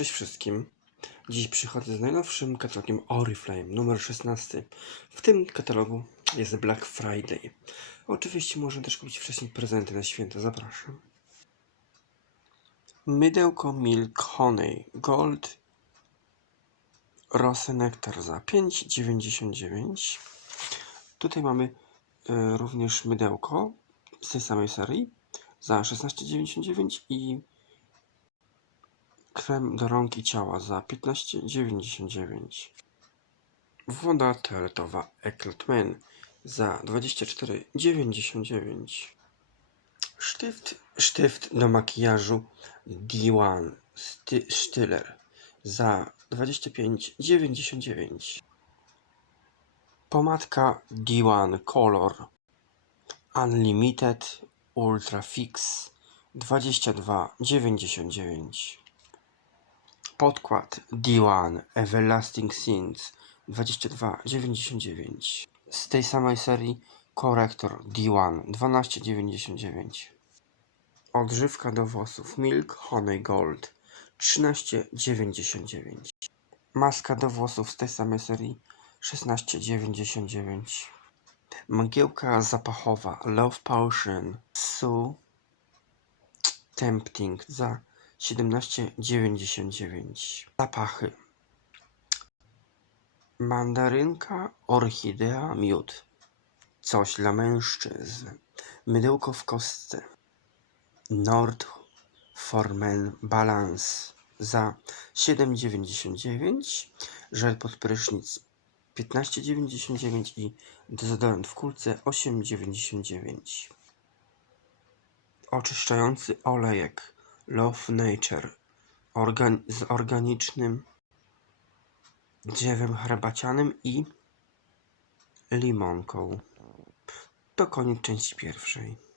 Cześć wszystkim. Dziś przychodzę z najnowszym katalogiem Oriflame numer 16. W tym katalogu jest Black Friday. Oczywiście można też kupić wcześniej prezenty na święta. Zapraszam. Mydełko Milk Honey Gold Rosy Nektar za 5,99. Tutaj mamy y, również mydełko z tej samej serii za 16,99 i krem do rąk i ciała za 15,99. Woda toaletowa Eclat Men za 24,99. Sztyft, sztyft do makijażu D1 Sty, Stiller za 25,99. Pomadka D1 Color Unlimited Ultra Fix 22,99. Podkład D1 Everlasting Sins 22,99. Z tej samej serii korektor D1 12,99. Odżywka do włosów Milk Honey Gold 13,99. Maska do włosów z tej samej serii 16,99. Mgiełka zapachowa Love Potion Su Tempting za 17,99. Zapachy. Mandarynka, orchidea, miód. Coś dla mężczyzn. Mydełko w kostce. Nord for Men Balance za 7,99. Żel pod prysznic 15,99 i dezodorant w kulce 8,99. Oczyszczający olejek Love Nature organ z organicznym drzewem herbacianym i limonką. To koniec części pierwszej.